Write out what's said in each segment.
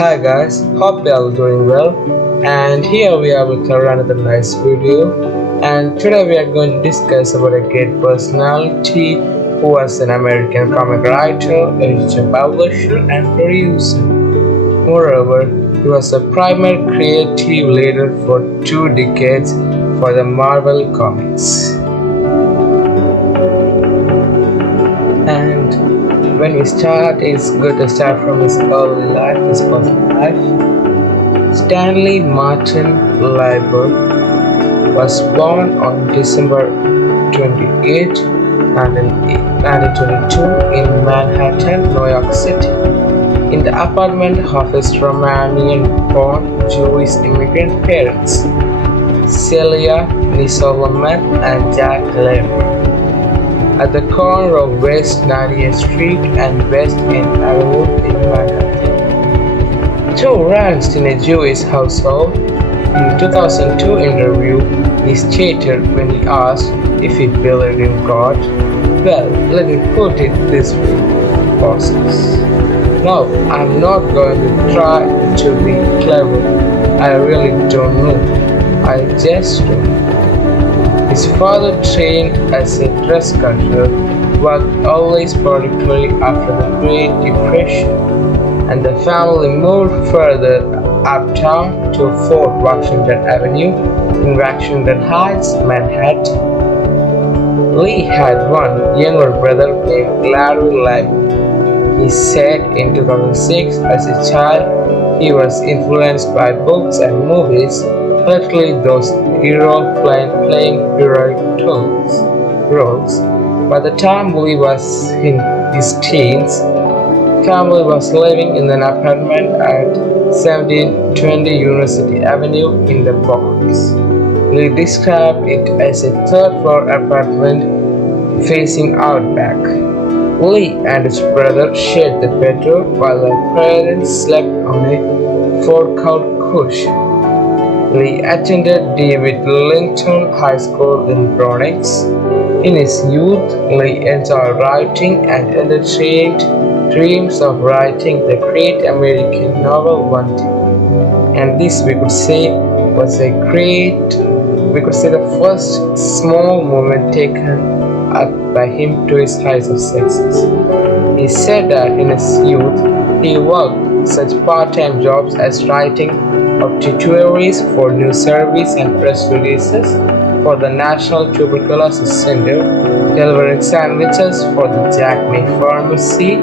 Hi guys, hope you all doing well. And here we are with another nice video. And today we are going to discuss about a great personality who was an American comic writer, editor, publisher, and producer. Moreover, he was a primary creative leader for 2 decades for the Marvel Comics. And when we start, it's good to start from his early life, his personal life. Stanley Martin Lieber was born on December 28, 1922 in Manhattan, New York City, in the apartment of his Romanian-born Jewish immigrant parents, Celia Solomon and Jack Lieber, at the corner of West 90th Street and West End Avenue in Manhattan. Though raised in a Jewish household, in a 2002 interview, he stated when he asked if he believed in God, "Well, let me put it this way, bosses. No, I'm not going to try to be clever. I really don't know. I just don't." His father, trained as a dress cutter, worked always particularly after the Great Depression, and the family moved further uptown to Fort Washington Avenue in Washington Heights, Manhattan. Lee had one younger brother named Larry Lieber. He said in 2006, as a child, he was influenced by books and movies, particularly those playing heroic roles. By the time Lee was in his teens, family was living in an apartment at 1720 University Avenue in the Bronx. Lee described it as a third-floor apartment facing outback. Lee and his brother shared the bedroom while their parents slept on a four-couch cushion. Lee attended David Lincoln High School in Bronx. In his youth, Lee enjoyed writing and entertained dreams of writing the great American novel one day. And this we could say was the first small movement taken up by him to his heights of success. He said that in his youth, he worked such part-time jobs as writing obituaries for news service and press releases for the National Tuberculosis Center, delivering sandwiches for the Jack May Pharmacy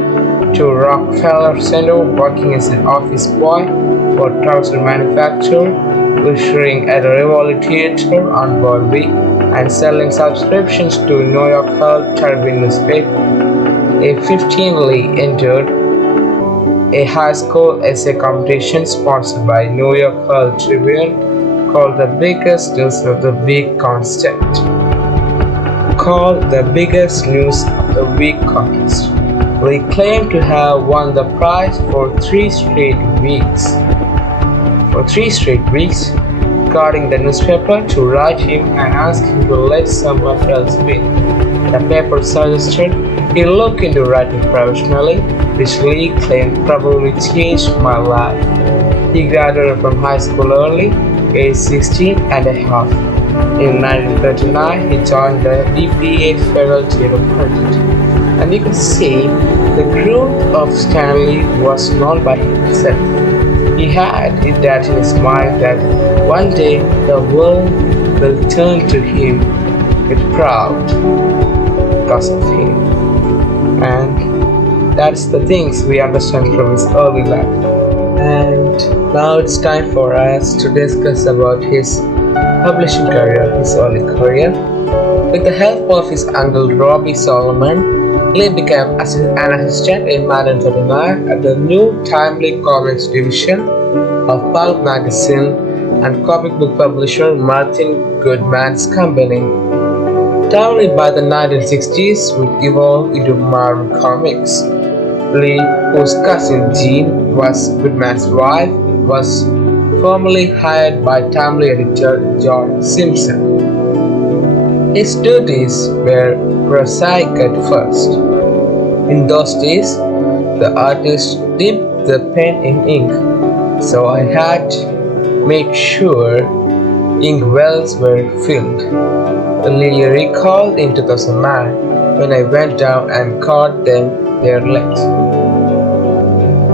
to Rockefeller Center, working as an office boy for trouser manufacturer, ushering at a Rivoli Theater on Broadway, and selling subscriptions to New York Herald Tribune newspaper. A 15 entered a high school essay competition sponsored by New York Herald Tribune called the Biggest News of the Week contest. Lee claimed to have won the prize for 3 straight weeks, guarding the newspaper to write him and ask him to let someone else win. The paper suggested he look into writing professionally, which Lee claimed probably changed my life. He graduated from high school early, aged 16 and a half. In 1939, he joined the DPA Federal Theater Project. And you could see the growth of Stanley was known by himself. He had it that in his mind that one day the world will turn to him with proud because of him. And that's the things we understand from his early life. And now it's time for us to discuss about his publishing career, his early career. With the help of his uncle Robbie Solomon, Lee became an assistant in 1939 at the New Timely Comics division of Pulp magazine and comic book publisher Martin Goodman's company. Timely by the 1960s would evolve into Marvel Comics. Lee, whose cousin Jean was Goodman's wife, was formally hired by Timely editor George Simpson. His duties were prosaic at first. In those days, the artist dipped the pen in ink so I had to make sure ink wells were filled. Lily recalled in 2009 when I went down and caught them their legs.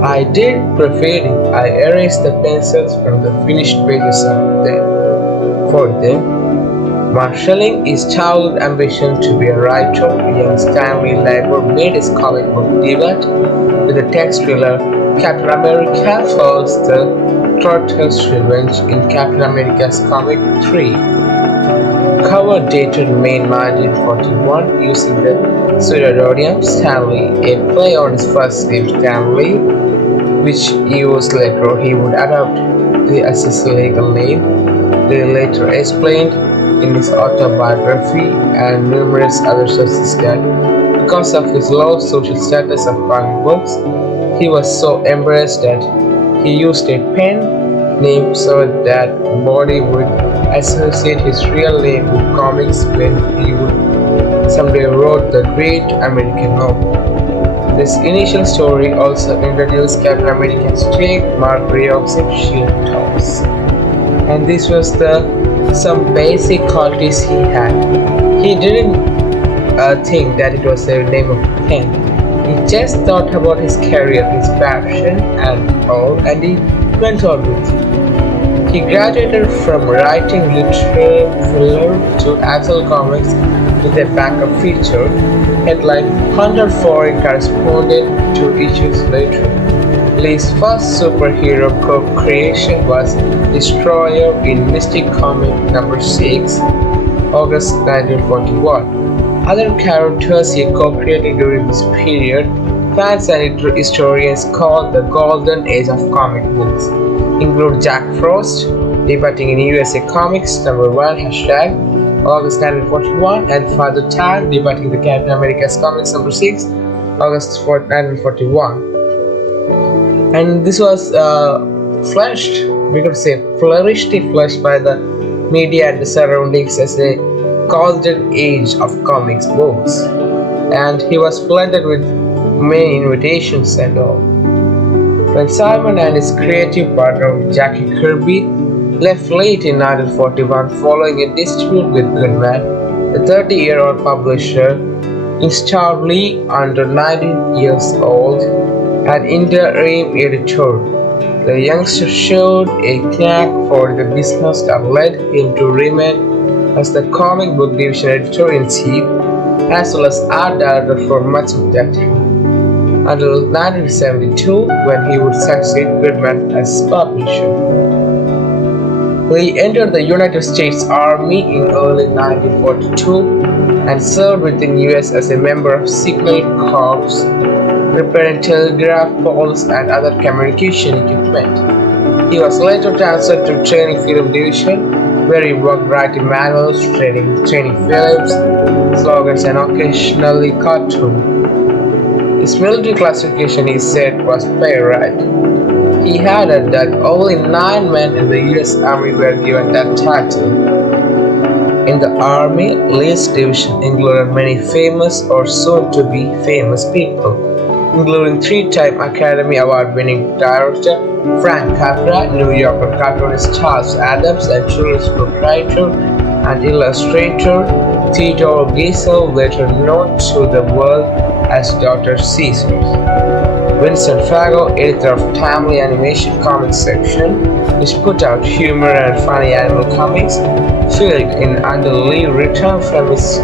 I did proofreading. I erased the pencils from the finished pages of them. For them, marshalling his childhood ambition to be a writer, young Stanley Lieber made his comic book debut with the text thriller Captain America follows the Turtles' Revenge in Captain America's Comic 3. Cover dated May 1941 using the pseudonym Stanley, a play on his first name Stanley, which years later he would adopt as his legal name. They later explained in his autobiography and numerous other sources that because of his low social status of comic books, he was so embarrassed that he used a pen name so that nobody would associate his real name with comics when he would someday wrote the great American novel. This initial story also introduced Captain America's trademark reoxide shield toss, and this was the some basic qualities he had. He didn't think that it was the name of a pen. He just thought about his career, his passion, and all, and he went on with it. He graduated from writing literary thriller to actual comics with a backup feature headline 100 foreign correspondent 2 issues later. Lee's first superhero co-creation was Destroyer in Mystic Comic number 6, August 1941. Other characters he co-created during this period, fans and historians call the Golden Age of comic books, include Jack Frost, debuting in USA Comics number 1, August 1941, and Father Time, debuting the Captain America's Comics number 6, August 1941. And this was flourished, we could say flourished by the media and the surroundings as a golden age of comics books. And he was flooded with many invitations and all. When Simon and his creative partner Jackie Kirby left late in 1941 following a dispute with Goodman, the 30-year-old publisher installed Lee under 19 years old an interim editor. The youngster showed a knack for the business that led him to remain as the comic book division editor-in-chief as well as art director for much of that time, until 1972 when he would succeed Goodman as publisher. Lee entered the United States Army in early 1942 and served within US as a member of Signal Corps, repairing telegraph poles and other communication equipment. He was later transferred to Training Film Division, where he worked writing manuals, training films, slogans, and occasionally cartoon. His military classification, he said, was playwright. He added that only 9 men in the US Army were given that title. In the Army, Lee's division included many famous or soon-to-be famous people, including 3-time Academy Award-winning director Frank Capra, New Yorker cartoonist Charles Adams, and children's book writer and illustrator Theodore Geisel, later known to the world as Dr. Caesar. Vincent Fago, editor of Timely Animation Comics section, which put out humor and funny animal comics, filled in until Lee returned from his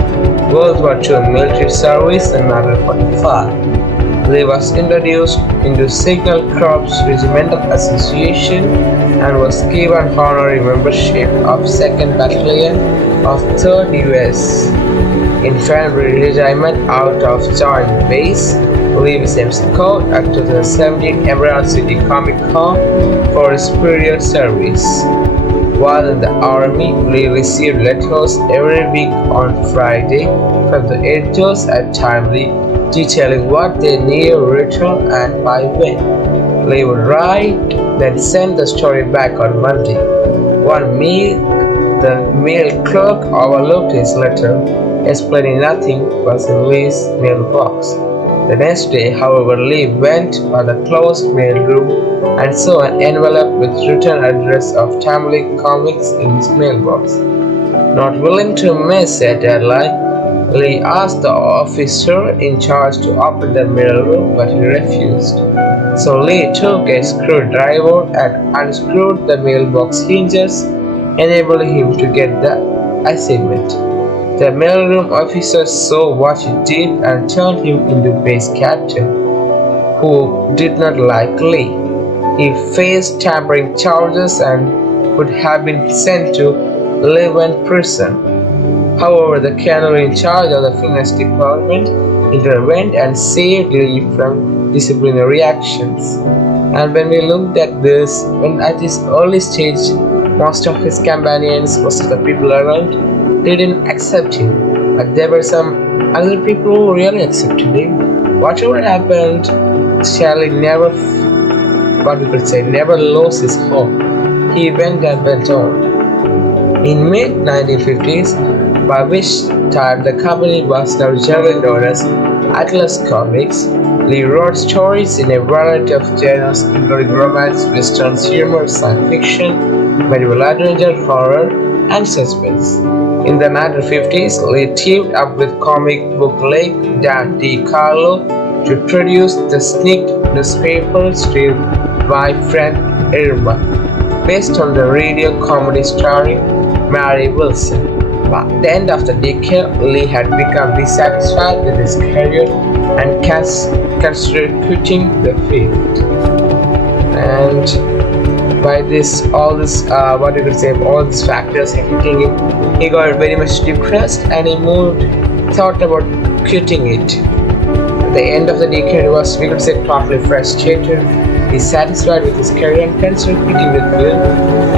World War II military service in 1945. Lee was introduced into Signal Corps Regimental Association and was given honorary membership of 2nd Battalion of 3rd US Infantry Regiment out of Joint Base, Lee became Scout at 2017 Emerald City Comic Con for his superior service. While in the Army, Lee received letters every week on Friday from the editors at Timely detailing what they needed written and by when. Lee would write, then send the story back on Monday. One week, the mail clerk overlooked his letter, explaining nothing was in Lee's mailbox. The next day, however, Lee went to the closed mail room and saw an envelope with written address of Tamil Comics in his mailbox. Not willing to miss a deadline, Lee asked the officer in charge to open the mail room, but he refused. So Lee took a screwdriver and unscrewed the mailbox hinges, enabling him to get the assignment. The mailroom officer saw what he did and turned him into base captain, who did not like Lee. He faced tampering charges and would have been sent to live-in prison. However, the colonel in charge of the finance department intervened and saved Lee from disciplinary actions. And when we looked at this, when at this early stage, most of his companions, most of the people around, didn't accept him. But there were some other people who really accepted him. Whatever happened, Charlie never, what we could say, never lost his hope. He went and went on. In mid-1950s, by which time the company was now generally known as Atlas Comics, Lee wrote stories in a variety of genres including romance, western, humor, science fiction, medieval adventure, horror, and suspense. In the 1950s, Lee teamed up with comic book legend Dan DiCarlo to produce the Sneak newspaper strip by Frank Irma, based on the radio comedy starring Mary Wilson. By the end of the decade, Lee had become dissatisfied with his career and considered quitting the field. And by this, all these factors hitting him, he got very much depressed and he thought about quitting it. At the end of the decade, he was, we could say, totally frustrated, dissatisfied with his career and considered quitting the field.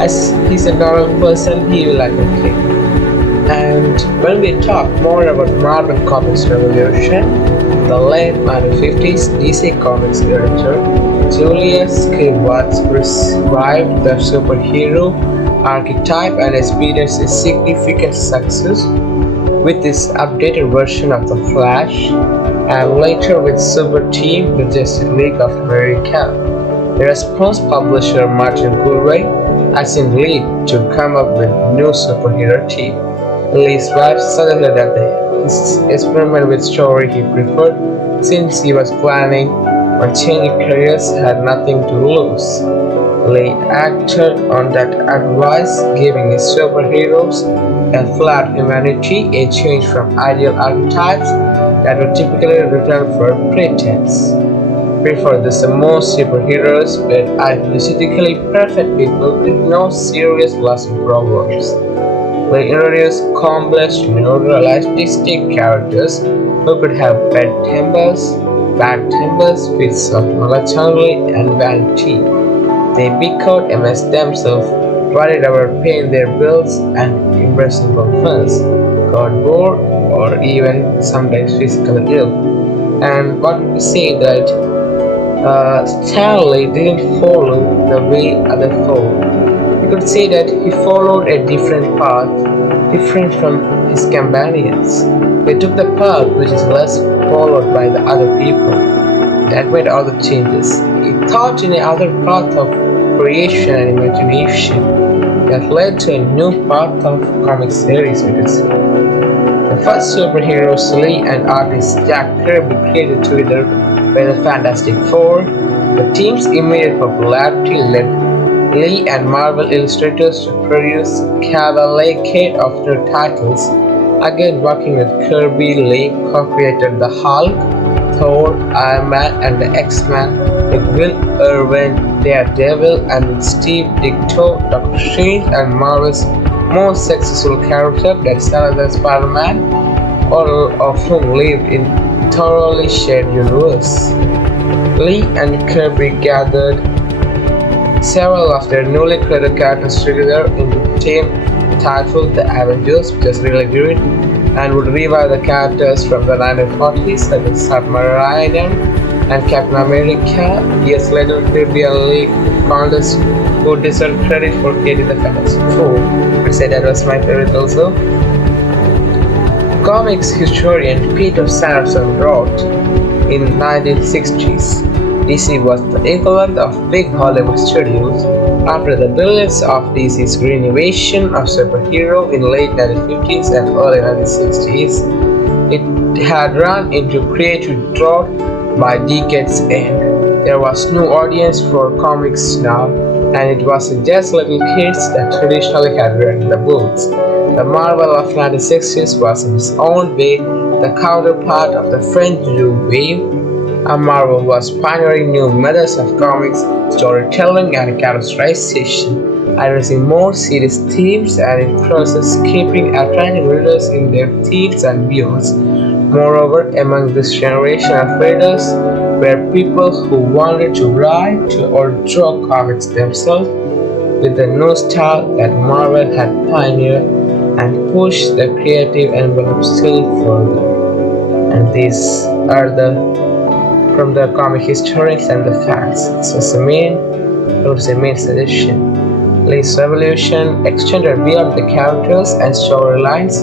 As he's a normal person, he will like okay. And when we talk more about Marvel Comics revolution, the late 1950s DC Comics director Julius K. Watts revived the superhero archetype and experienced a significant success with this updated version of The Flash, and later with Super Team, the Justice League of America. The response publisher Martin Gurway asked Lee to come up with new superhero team. Lee's wife suggested that his experiment with story he preferred, since he was planning on changing careers, had nothing to lose. Lee acted on that advice, giving his superheroes a flat humanity, a change from ideal archetypes that were typically written for pretense. Before this, most superheroes were aesthetically perfect people with no serious lasting problems. They introduced complex, realistic characters who could have bad tempers, fits of melancholy and vanity. They bickered amongst themselves, worried about paying their bills and impressing fans, got bored or even sometimes physically ill. And what we say that Stanley didn't follow the way others followed. You could say that he followed a different path, different from his companions. He took the path which is less followed by the other people. That made all the changes. He thought in another path of creation and imagination that led to a new path of comic series, we could say. The first superheroes Lee and artist Jack Kirby created together were the Fantastic Four. The team's immediate popularity led Lee and Marvel illustrators to produce cavalcade of new titles. Again, working with Kirby, Lee co-created the Hulk, Thor, Iron Man, and the X-Men with Will Irwin, Daredevil, and with Steve Ditko, Doctor Strange, and Marvel's most successful character, that's another Spider-Man, all of whom lived in thoroughly shared universe. Lee and Kirby gathered several of their newly created characters together in the team titled The Avengers, which is really great, and would revive the characters from the 1940s such as Submariner and Captain America. Years later, Kirby and Lee found us who deserve credit for creating the Fantastic Four. I would say that was my favorite also. Comics historian Peter Sanderson wrote in 1960s, DC was the equivalent of big Hollywood studios. After the brilliance of DC's renovation of superhero in late 1950s and early 1960s, it had run into creative drought by decade's end. There was no audience for comics now, and it wasn't just little kids that traditionally had read the books. The Marvel of 1960s was in its own way the counterpart of the French New Wave. Marvel was pioneering new methods of comics storytelling and characterization, addressing more serious themes and in process keeping attracting readers in their themes and views. Moreover, among this generation of readers were people who wanted to write or draw comics themselves with the new style that Marvel had pioneered and pushed the creative envelope still further. And these are the from the comic historians and the facts. It was a main suggestion. Lee's revolution extended beyond the characters and storylines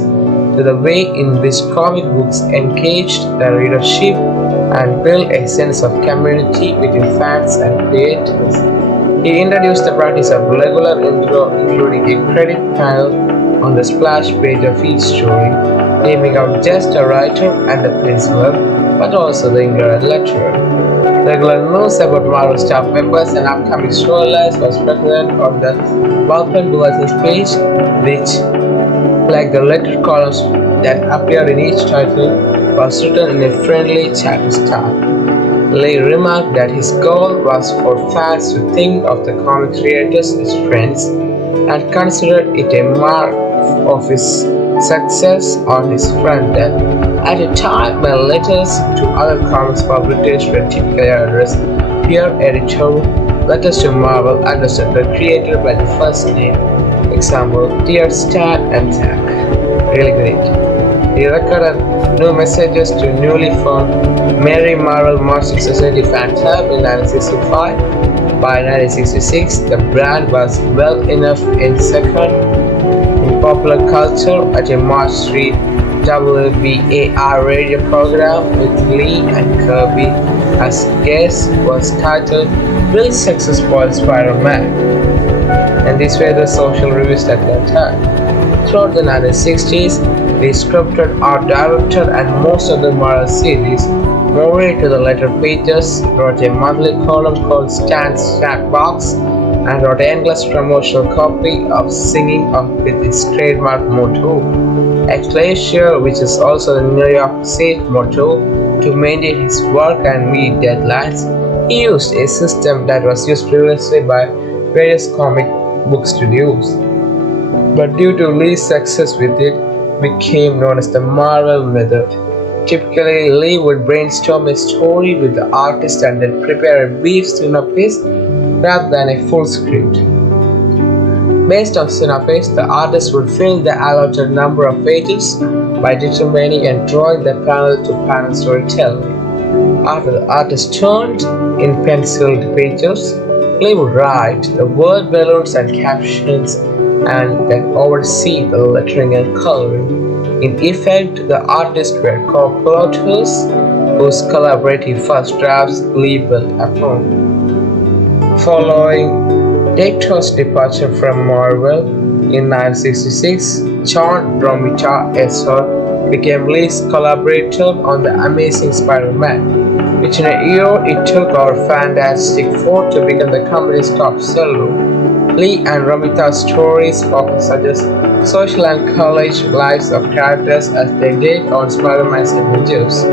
to the way in which comic books engaged the readership and built a sense of community between fans and creators. He introduced the practice of regular intro, including a credit panel on the splash page of each story, naming out just the writer and the penciler, but also the inker and letterer. Regular news about Marvel staff members and upcoming storylines was present on the Welcome Devices page, which, like the letter columns that appeared in each title, was written in a friendly chatty style. Lee remarked that his goal was for fans to think of the comic creators as friends and considered it a mark of his success on his front end. At a time when letters to other comics publishers were typically addressed peer editor, letters to Marvel understood the creator by the first name. Example, Dear Stan and Zack. Really great. He recorded new messages to newly formed Mary Marvel Monster Society fan club in 1965. By 1966, the brand was well enough in second in popular culture at a March 3 WBAR radio program with Lee and Kirby as guests was titled Will Success Spoil Spider-Man? And these were the social reviews at that time. Throughout the 1960s, they scripted, art directed, and most of the Marvel series moved to the letter pages, wrote a monthly column called Stan's Snack Box, and wrote an endless promotional copy of Singing Up with its trademark motto, Ecclesia, which is also the New York State motto. To maintain his work and meet deadlines, he used a system that was used previously by various comic book studios. But due to Lee's success with it, became known as the Marvel method. Typically, Lee would brainstorm a story with the artist and then prepare a brief synopsis rather than a full script. Based on synopsis, the artist would fill the allotted number of pages by determining and drawing the panel-to-panel storytelling. After the artist turned in penciled pages, Lee would write the word balloons and captions and then oversee the lettering and coloring. In effect, the artists were co-plotters whose collaborative first drafts Lee built upon. Following Hector's departure from Marvel in 1966, John Romita Esser became Lee's collaborator on The Amazing Spider-Man, which in a year it took our Fantastic Four to become the company's top seller. Lee and Romita's stories focus on just social and college lives of characters as they did on Spider-Man's adventures.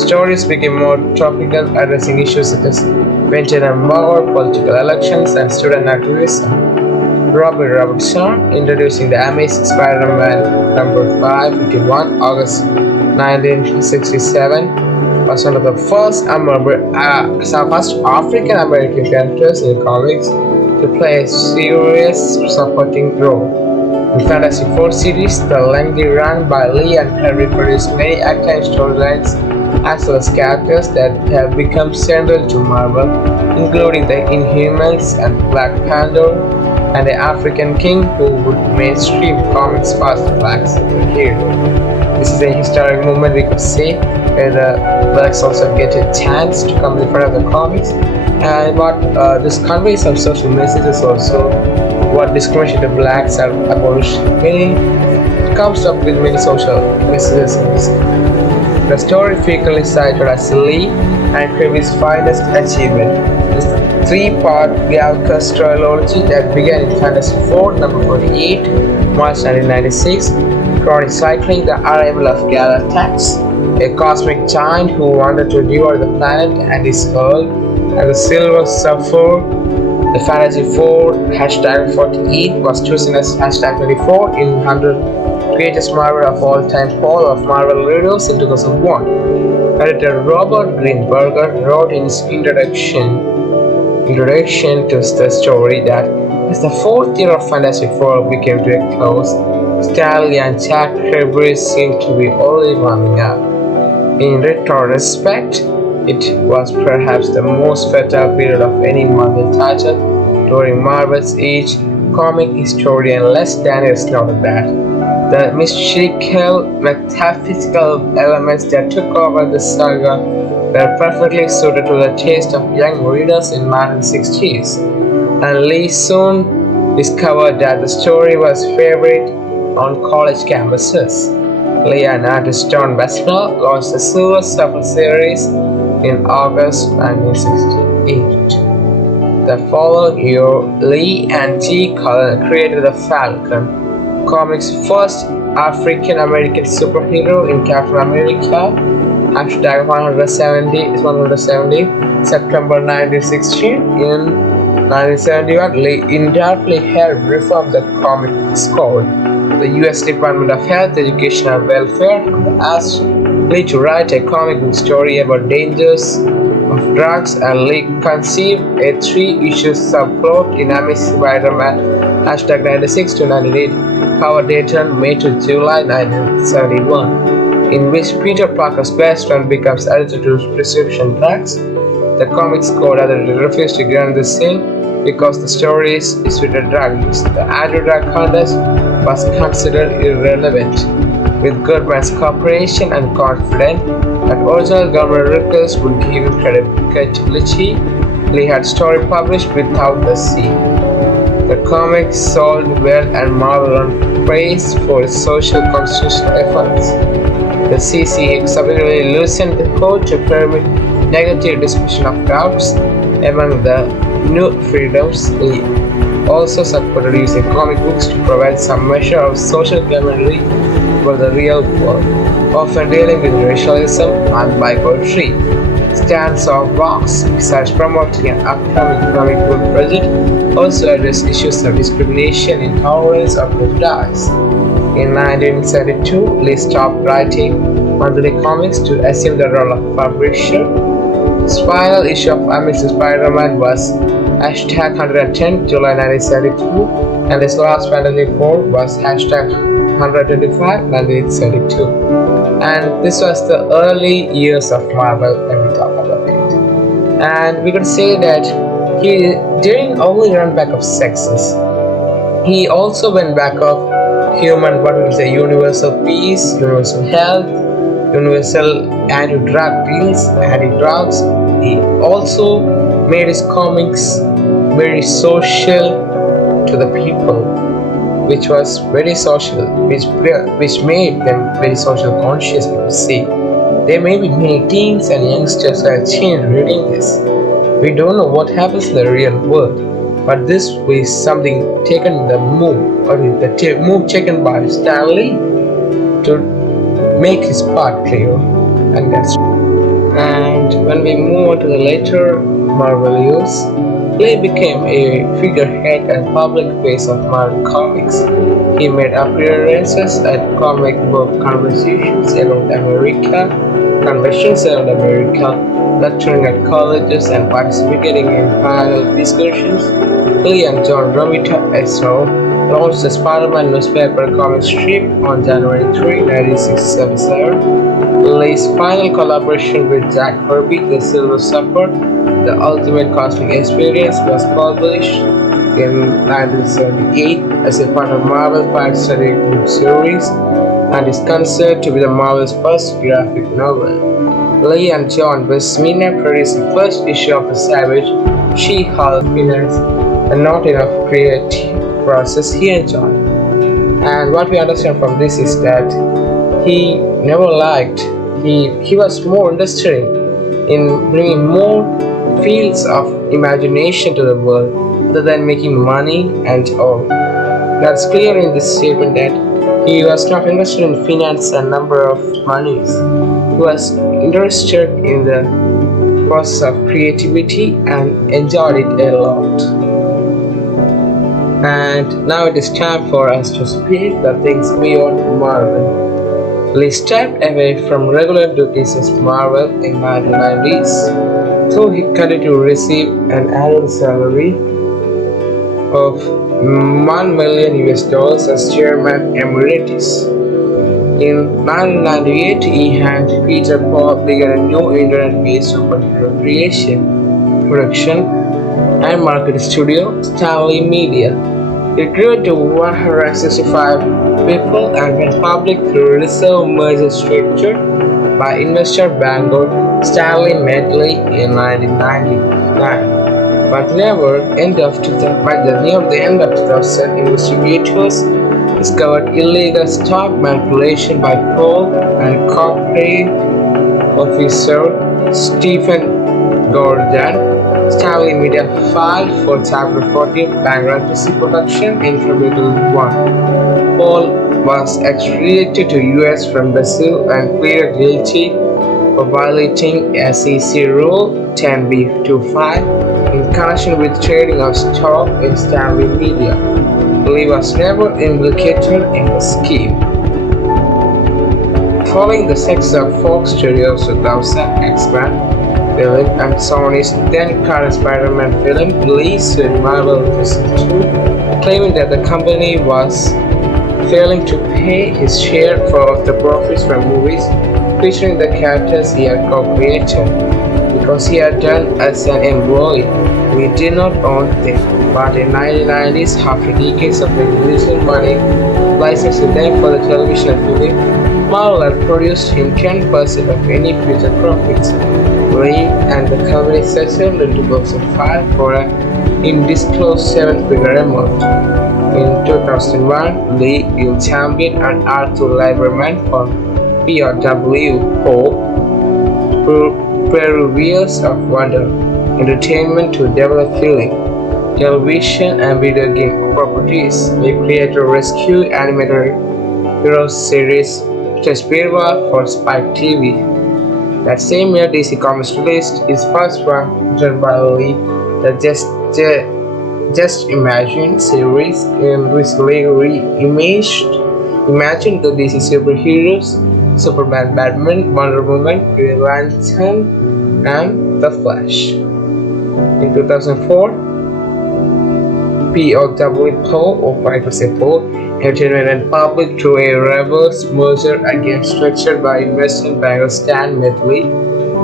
Stories became more topical, addressing issues such as Vietnam War, political elections, and student activism. Robert Robertson, introducing the Amazing Spider-Man number 551, August 1967, was one of the first African American characters in comics to play a serious supporting role. In Fantastic Four series, the lengthy run by Lee and Kirby produced many active storylines as well as characters that have become central to Marvel, including the Inhumans and Black Panther, and the African King, who would mainstream comics past the black superhero. This is a historic moment, we could say, where the blacks also get a chance to come in front of the comics. And what this conveys some social messages also. What discrimination the blacks are abolished. Many it comes up with many social messages in this. The story frequently cited as Lee and Kirby's finest achievement. This three-part Galactus trilogy that began in Fantasy Four, number 48, March 1996, chronicling the arrival of Galactus, a cosmic giant who wanted to devour the planet and its world, and the Silver Surfer. The Fantasy 4 hashtag 48 was chosen as hashtag 24 in 100 greatest Marvel of all time poll of Marvel Studios in 2001. Editor Robert Greenberger wrote in his introduction to the story that as the fourth year of Fantasy 4 became to a close, Stan Lee and Jack Kirby seemed to be only warming up. In retrospect, it was perhaps the most fertile period of any Marvel title during Marvel's age. Comic historian Les Daniels noted that the mystical, metaphysical elements that took over the saga were perfectly suited to the taste of young readers in the 1960s, and Lee soon discovered that the story was favorite on college campuses. Lee and artist John Bessner launched the Silver Surfer series in August 1968. The following year, Lee and G. Cullen created the Falcon, comics' first African American superhero in Captain America. Hashtag 170, September 1916. In 1971, Lee indirectly helped reform the comics code. The U.S. Department of Health, Education and Welfare asked Lee to write a comic book story about dangers of drugs, and Lee conceived a 3-issue subplot in Amazing Spider-Man hashtag 96 to 98 cover dated May to July 1971, in which Peter Parker's best friend becomes addicted to prescription drugs. The comics code authority refused to grant the sale because the story is with a drug use. The anti-drug contest was considered irrelevant, with Goodman's cooperation and confident that original government records would give him credibility. Lee had story published without the C. The comic sold well and Marvel earned praise for its social constitutional efforts. The CCA subsequently loosened the code to permit negative discussion of doubts among the new freedoms. Lee also supported using comic books to provide some measure of social commentary for the real world, often dealing with racialism and bigotry. Stands of Vox, besides promoting an upcoming comic book project, also addressed issues of discrimination, intolerance, or prejudice. In 1972, Lee stopped writing monthly comics to assume the role of publisher. His final issue of Amazing Spider-Man was hashtag 110, July 1972, and his last Fantasy 4 was hashtag 125, 1972. And this was the early years of Marvel when we talk about it. And we could say that he didn't only run back of sexes, he also went back of human, what we would say, universal peace, universal health, universal anti-drug deals, anti-drugs. He also made his comics very social to the people, which was very social, which made them very social conscious. You see, there may be many teens and youngsters who have changed reading this. We don't know what happens in the real world, but this was something taken the move, or the move taken by Stan Lee to make his part clear, and that's. And when we move on to the later Marvel years, Lee became a figurehead and public face of Marvel Comics. He made appearances at comic book conventions around America, lecturing at colleges and participating in panel discussions. Lee and John Romita Esau launched the Spider-Man newspaper comic strip on January 3, 1967. Lee's final collaboration with Jack Kirby, The Silver Surfer, The Ultimate Cosmic Experience, was published in 1978 as a part of Marvel 5 story book series. and is considered to be the Marvel's first graphic novel. Lee and John Buscema produced the first issue of the Savage She-Hulk finance and not enough creative process he enjoyed. And what we understand from this is that he never liked, he was more interested in bringing more fields of imagination to the world rather than making money and all. That's clear in this statement that he was not interested in finance and number of monies. He was interested in the process of creativity and enjoyed it a lot. And now it is time for us to speak the things beyond Marvel. Lee stepped away from regular duties as Marvel in 1990s, though he continued to receive an annual salary of $1 million as chairman emeritus. In 1998, he and Peter Paul began a new internet-based superhero creation, production, and marketing studio, Stanley Media. It grew to 165 people and went public through reserve merger structure by investor Bangor Stanley Medley in 1999. But near the end of 2000, investigators discovered illegal stock manipulation by Paul and corporate officer Stephen Gordon. Stanley Media filed for Chapter 14 bankruptcy protection in February 1. Paul was extradited to US from Brazil and pleaded guilty for violating SEC Rule 10b-25 in connection with trading of stock in Stanley Media. Lee was never implicated in the scheme. Following the success of Fox Studios' 2000 X-Men film and Sony's then current Spider-Man film, Lee sued Marvel in 2002, claiming that the company was failing to pay his share of the profits from movies featuring the characters he had co-created. Because he had done as an employee, we did not own them. But in 1990s, after decades of losing money licensing them for the television and film, Marvel had produced him 10% of any future profits. Lee and the company settled in 2005 for an undisclosed seven-figure amount. In 2001, Lee, Bill Champion, and Arthur Lieberman from PRW Purveyors of Wonder Entertainment to develop film, television, and video game properties. They created a rescue animated hero series Chespirwa for Spike TV. That same year, DC Comics released its first one, written by Lee, the Just Imagine series, in which Lee imagined the DC superheroes Superman, Batman, Wonder Woman, Green Lantern, and The Flash. In 2004, POW or 5% Poll Entertainment and Public through a reverse merger again structured by investment banker Stan Medley.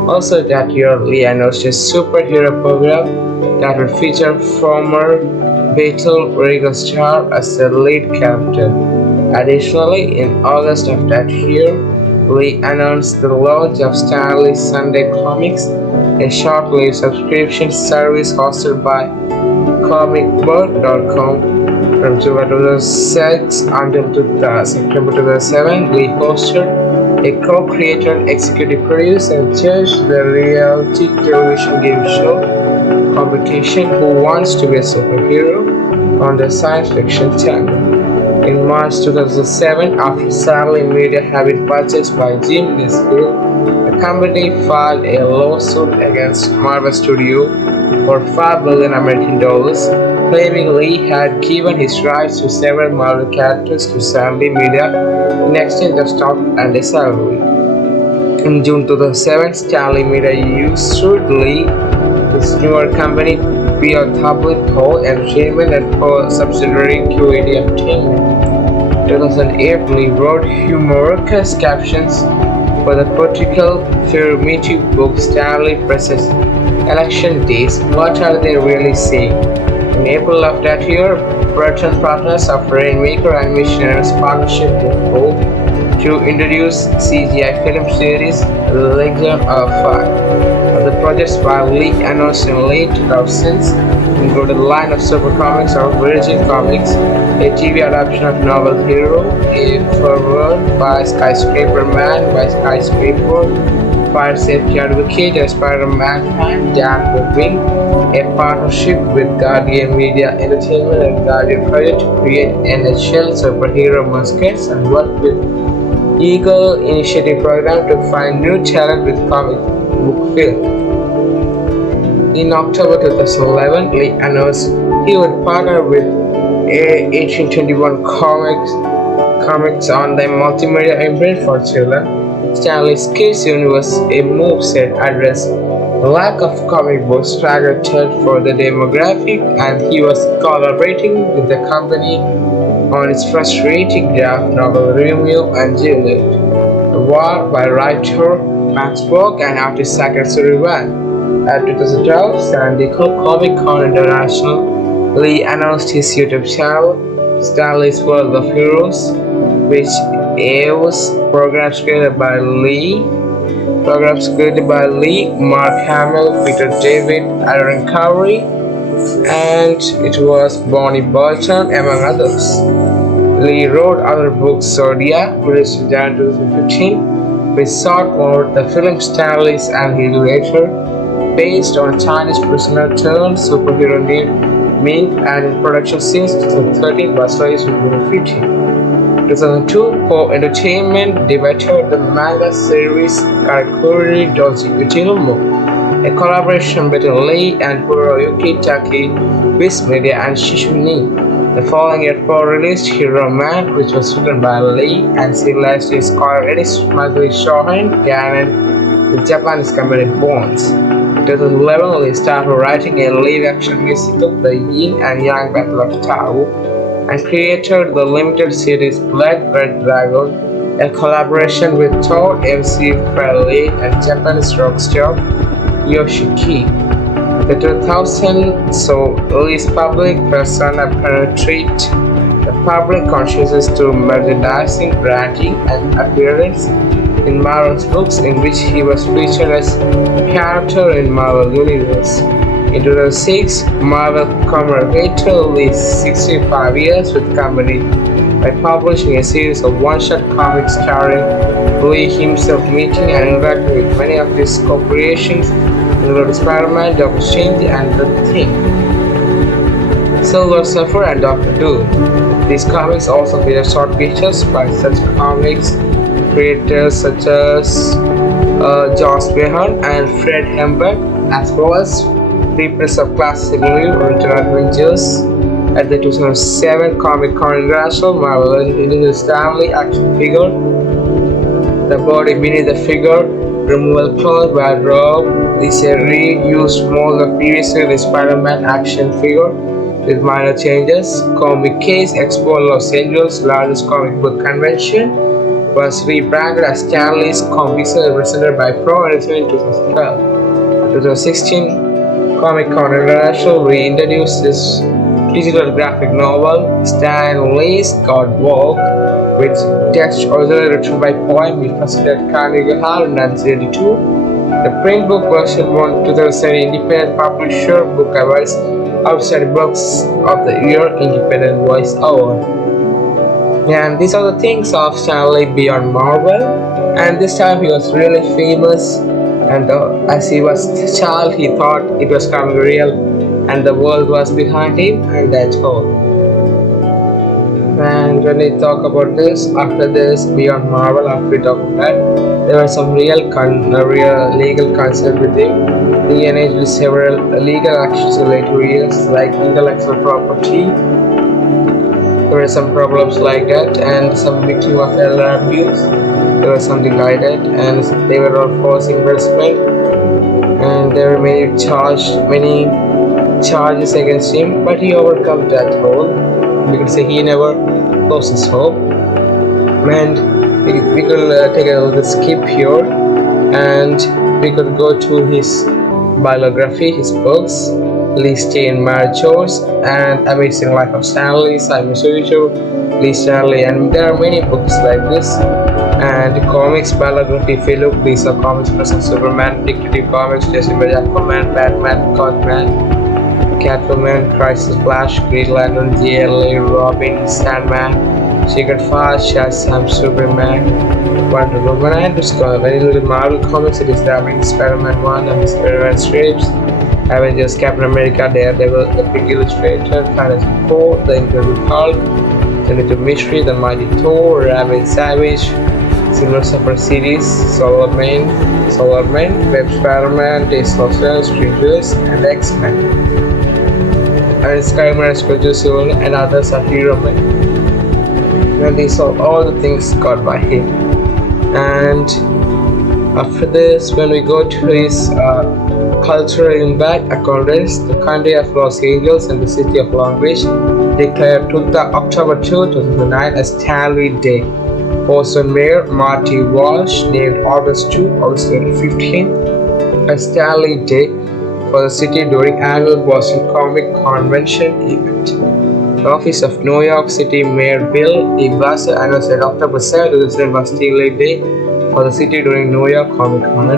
Also that year, Lee announced a superhero program that would feature former Battle Royale star as the lead character. Additionally, in August of that year, Lee announced the launch of Stanley Sunday Comics, a short-lived subscription service hosted by comicbook.com from July 2006 until September 2007. Lee hosted a co-creator, executive producer, and judged the reality television game show competition Who Wants to Be a Superhero on the Science Fiction Channel. In March 2007, after Stanley Media had been purchased by Jim Nesbitt, the company filed a lawsuit against Marvel Studios for $5 billion American dollars, claiming Lee had given his rights to several Marvel characters to Stanley Media in exchange of stock and a salary. In June 2007, Stanley Media sued Lee, his newer company POW Entertainment and subsidiary QED Entertainment. 2008, Lee wrote humorous captions for the political informative book Stanley Press's Election Days. What are they really saying? In April of that year, Burton Partners of Rainmaker Animation announced partnership with Poe to introduce CGI film series Legion of Fire. The projects by Lee announced in late 2000s included a line of super comics of Virgin Comics, a TV adaptation of novel Hero, a foreword by Skyscraper Man by Skyscraper, Fire Safety Advocate, a Spider-Man fan, Dan Wing, a partnership with Guardian Media Entertainment and Guardian Project to create NHL superhero mascots, and work with Eagle Initiative program to find new talent with comic book film. In October 2011, Lee announced he would partner with 1821 Comics on the multimedia imprint for children. Stanley's Kids Universe, a move said addressed the lack of comic books targeted for the demographic, and he was collaborating with the company on its first rated graphic novel Romeo and Juliet. The War by writer Max Borg and artist Sagar Surivan. At 2012 San Diego Comic Con International, Lee announced his YouTube channel, Stanley's World of Heroes, which airs programs created by Lee, Mark Hamill, Peter David, Aaron Curry, and it was Bonnie Burton, among others. Lee wrote other books Zodiac, released in January 2015, which sought more the film Stanley's Annihilator, based on a Chinese prisoner turned superhero named Ming, and in production since 2013 was released in 2015. 2002, For Entertainment debuted the manga series Karakuri Doji Ujinomo, a collaboration between Lee and Hiroyuki Taki, Viz Media, and Shishuni. The following year, For released Hero Man, which was written by Lee and serialized in Square Enix monthly Shonen Ganon, the Japanese company Bones. In 2011, Lee started writing a live-action musical, The Yin and Yang Battle of Tao, and created the limited series Blood Red Dragon, a collaboration with Todd MC Fairley and Japanese rock star Yoshiki. The 2000 saw Lee's public persona penetrate the public consciousness through merchandising, branding, and appearance in Marvel's books, in which he was featured as a character in Marvel Universe. In 2006, Marvel commemorated Lee's 65 years with the company by publishing a series of one-shot comics starring Lee himself meeting and interacting with many of his co-creations, including Spider-Man, Doctor Strange, and The Thing, Silver Surfer, and Doctor Doom. These comics also feature short features by such comics creators such as Joss Whedon and Fred Hemberg, as well as reprints of classic Return Avengers. At the 2007 Comic Con International, Marvel introduced Stanley action figure. The body beneath the figure, removable cloth by Rob. This is a reused mold of previously the Spider-Man action figure with minor changes. Comic Case Expo Los Angeles, largest comic book convention, was rebranded as Stanley's Comics, represented by Pro Entertainment in 2012. 2016 Comic Con International reintroduced this digital graphic novel, Stan Lee's God Walk, with text originally written by Poem, illustrated at Carnegie Hall in 1982. The print book version won 2007 Independent Publisher Book Awards, Outstanding Books of the Year, Independent Voice Award. And these are the things of Stan Lee beyond Marvel. And this time he was really famous, and as he was a child, he thought it was coming real, and the world was behind him, and that's all. And when we talk about this, after this, beyond Marvel, after we talk about that, there were some real legal concerns with him. He engaged with several legal actions in later years, like intellectual property. There were some problems like that, and some victim of elder abuse. There was something like that, and they were all forced investment, and there were many charges against him, but he overcome that whole, because he never lost his hope. And we could take a little skip here, and we could go to his biography, his books. Lee Stein Marchers, and Amazing Life of Stanley, Simon Suitor, Lee Stanley, and there are many books like this. And comics biography, if you look, these are comics person Superman, Detective Comics, Jesse Aquaman, Batman, Godman, Catwoman, Crisis, Flash, Green Lantern, GLA, Robin, Sandman, Secret Flash, Shazam, Superman, Wonder Woman, and Discover. When you look at Marvel Comics, it is having Spider-Man 1 and Spider-Man strips, Avengers, Captain America, Daredevil, the Big Illustrator, Fantastic Four, The Incredible Hulk, The Little Mystery, The Mighty Thor, Raven Savage, Silver Surfer series, Solar Man, Web Spider-Man, Days of Stars, Strangers, and X-Men. And Skyman, Spiritual, and others are hero men. And these are all the things got by him. And after this, when we go to his cultural impact, accordance, the country of Los Angeles and the city of Long Beach declared October 2, 2009 as Stanley Day. Boston Mayor Marty Walsh named August 2, August 2015 as Stanley Day for the city during annual Boston Comic Convention event. The office of New York City Mayor Bill de Blasio announced that October 7 to the 7 was Stanley Day for the city during New York Comic Con.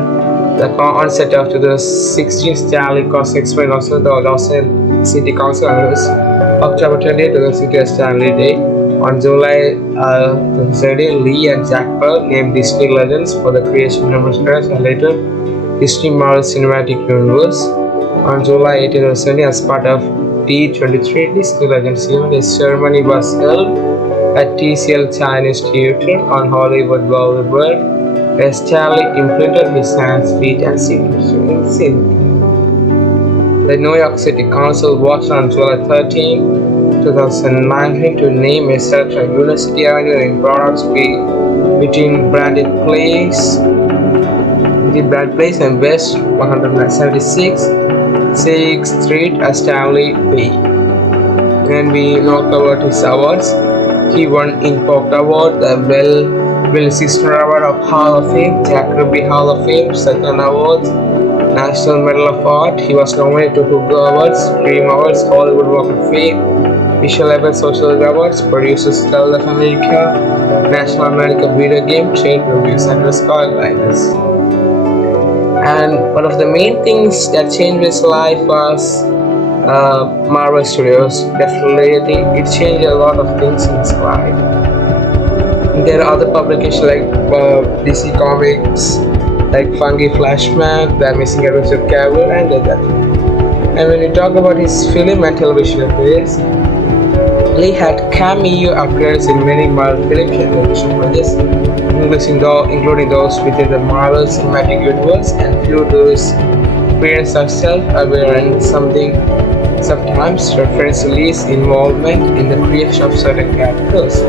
The onset of the 16th Stanley Cosmic Spring also the Los Angeles City Council announced October 20th to the city as Stanley Day. On July 2030, Lee and Jack Bell named Disney Legends for the creation of numerous characters and later Disney Marvel Cinematic Universe. On July 18, 2020, as part of D23 Disney Legends event, a ceremony was held at TCL Chinese Theatre on Hollywood Boulevard, where Stanley imprinted his hands, feet, and signature in silk. The New York City Council voted on July 13, 2019 to name a section of University Avenue in Bronx between Branded Place and West 176 6th Street as Stanley Bay. When we talk about his awards, he won Impact Award, the Bell Sister Award of Hall of Fame, Jack Ruby Hall of Fame, Saturn Awards, National Medal of Art. He was nominated to Hugo Awards, Dream Awards, Hollywood Walk of Fame, Visual Effects Social Awards, Producers Guild of America, National American Video Game Trade Reviews, and Scarlet Liners. And one of the main things that changed his life was Marvel Studios. Definitely, I think it changed a lot of things in his life. There are other publications like DC Comics, like Funky Flashman, The Amazing Adventures of Cable, and that. And when we talk about his film and television affairs, Lee had cameo appearances in many Marvel films and television projects, including those within the Marvel Cinematic Universe, and few of those appearances are self-aware and sometimes reference Lee's involvement in the creation of certain characters.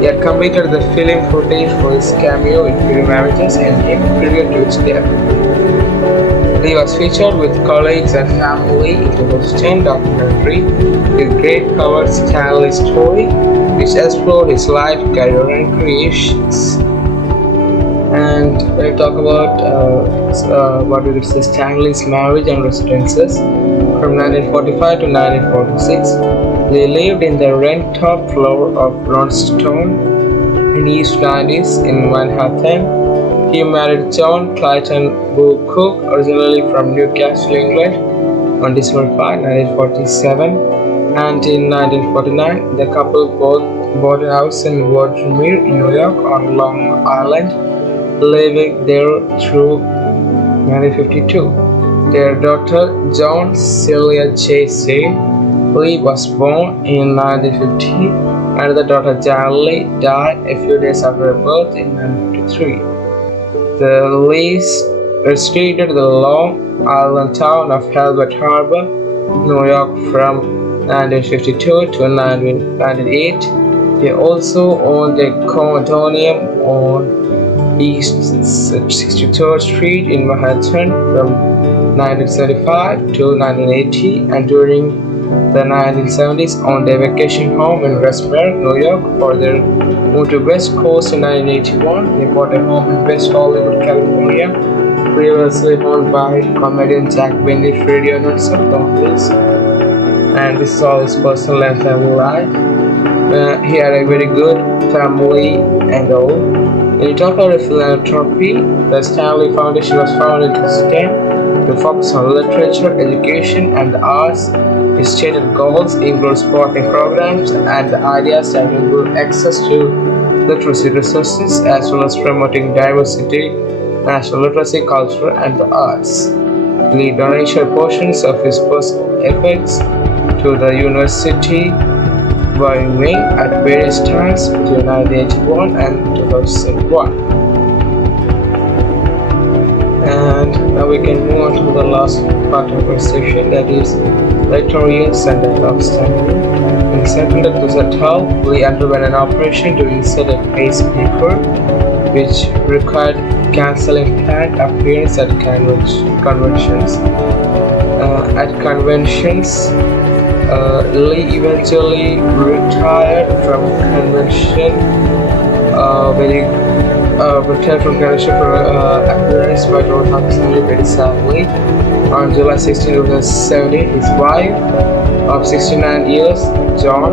He had completed the film footage for his cameo in film images and gave tribute to his death. Lee was featured with colleagues and family in the 2010 documentary with great cover Stanley Story, which explored his life, career, and creations. And when we talk about what we could say Stanley's marriage and residences, from 1945 to 1946, they lived in the rent-top floor of Brownstone in East Indies in Manhattan. He married John Clayton Boo Cook, originally from Newcastle, England, on December 5, 1947, and in 1949, the couple both bought a house in Watermere, New York, on Long Island, living there through 1952. Their daughter, John Celia J. Sale Lee, was born in 1950, and the daughter, Jan Lee, died a few days after her birth in 1953. The Lees resided in the Long Island town of Albert Harbor, New York from 1952 to 1998. They also owned a condominium on East 63rd Street in Manhattan from 1975 to 1980, and during the 1970s owned a vacation home in Westmere, New York. Further moved to West Coast in 1981. They bought a home in West Hollywood, California previously owned by comedian Jack Benny, radio announcer Tom Wilson. And this is all his personal and family life. He had a very good family and all. In talk about philanthropy, the Stanley Foundation was founded in 2010 to focus on literature, education, and the arts. Its stated goals include supporting programs and ideas that improve access to literacy resources as well as promoting diversity, national literacy, culture, and the arts. He donated portions of his personal effects to the university Wyoming at various times between 1981 and 2001. And now we can move on to the last part of our session, that is Victorious and the of Stanley. In September 2012, Lee underwent an operation to insert a pacemaker, which required cancelling planned appearances at conventions. Lee eventually retired from convention for appearance by Lord Huxley very sadly. On July 16, 2017, his wife of 69 years, John,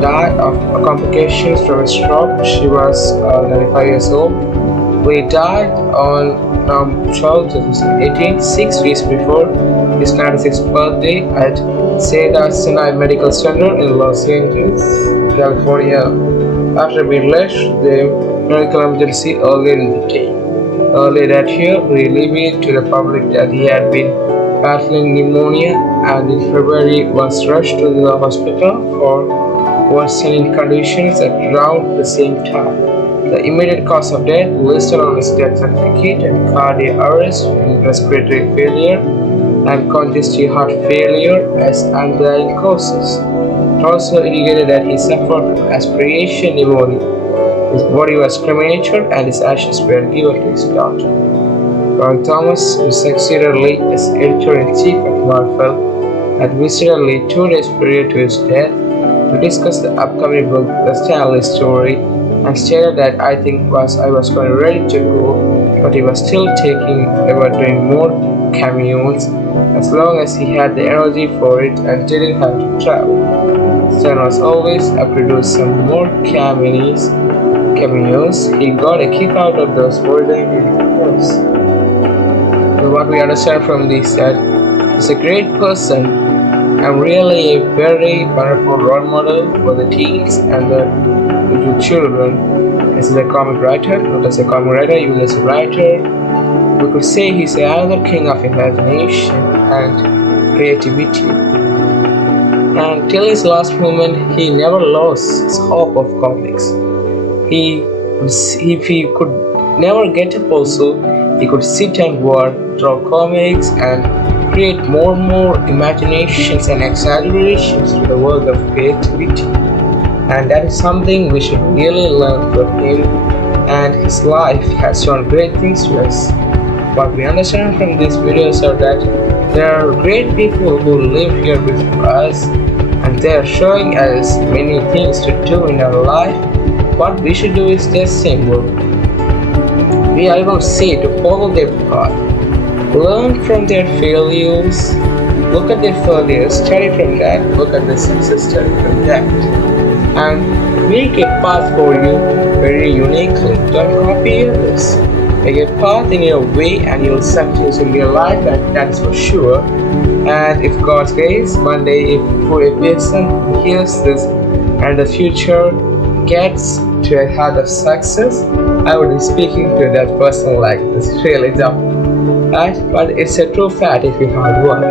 died of complications from a stroke. She was 95 years old. Lee died on 12, 2018, 6 weeks before his 96th birthday at Cedars-Sinai Medical Center in Los Angeles, California. After being left the medical emergency earlier in the day. Earlier that year, he revealed to the public that he had been battling pneumonia and in February was rushed to the hospital for worsening conditions at around the same time. The immediate cause of death listed on his death certificate and cardiac arrest and respiratory failure and congestive heart failure as underlying causes. It also indicated that he suffered from aspiration pneumonia. His body was cremated and his ashes were given to his daughter. Roy Thomas, who succeeded Lee as editor-in-chief of Marvel, had visited Lee 2 days prior to his death to discuss the upcoming book, The Stanley Story, and stated that I was going ready to go, but he was still thinking about doing more cameos as long as he had the energy for it and didn't have to travel. Stan was always up to do some more cameos. He got a kick out of those more than anything else. And what we understand from this that he's a great person and really a very wonderful role model for the teens and the little children. As a comic writer, not as a comic writer, even as a writer, we could say he's another king of imagination and creativity. And till his last moment, he never lost his hope of comics. If he could never get up also, he could sit and work, draw comics, and create more and more imaginations and exaggerations to the world of creativity. And that is something we should really learn from him, and his life has shown great things to us. What we understand from these videos are that there are great people who live here before us, and they are showing us many things to do in our life. What we should do is just simple. We are going to say to follow their path, learn from their failures, look at their failures, study from that, look at the success, study from that, and make a path for you very uniquely. Don't copy others. Make a path in your way and you'll succeed in your life, and that's for sure. And if God's grace, one day if a person hears this and the future gets to a heart of success, I would be speaking to that person like this real example. Right? But it's a true fact if you hard work.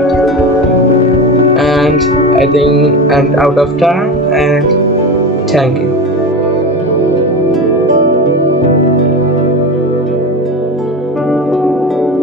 And I think I'm out of time, and thank you.